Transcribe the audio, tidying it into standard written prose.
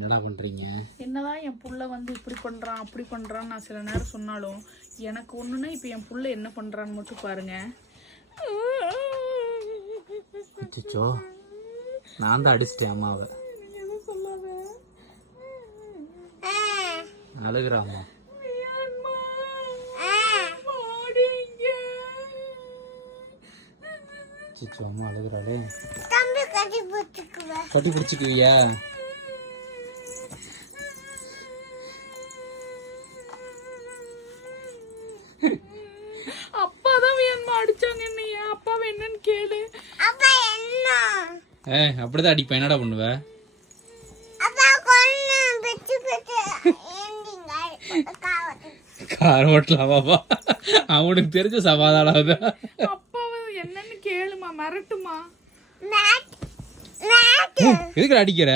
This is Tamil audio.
என்னடா பண்றீங்க? என்னதான் என் புள்ள வந்து இப்படி பண்றான் அப்படி பண்றான்னு நான் சில நேரம் சொன்னாலும் எனக்கு ஒண்ணுன்னா இப்ப என் புள்ள என்ன பண்றான்னு மட்டும் பாருங்க. அச்சோ, நான் தான் அடிச்சிட்டேன் அம்மாவை. அழுகுறாம்மா. அச்சோ, அம்மா அழுகுறாளே. கட்டி பிடிச்சிக்குவியா? அப்பாதான் வேணுமா அடிச்சாங்க என்னைய? அப்பாவை என்னன்னு கேளு. அப்படிதான் அடிப்பேன். என்னடா பண்ணுவ? கார் ஓட்டலாமா? அவனுக்கு தெரிஞ்ச சமாதானம். அப்பாவை என்னன்னு கேளுமா, மிரட்டுமா. எதுக்கு அடிக்கிற?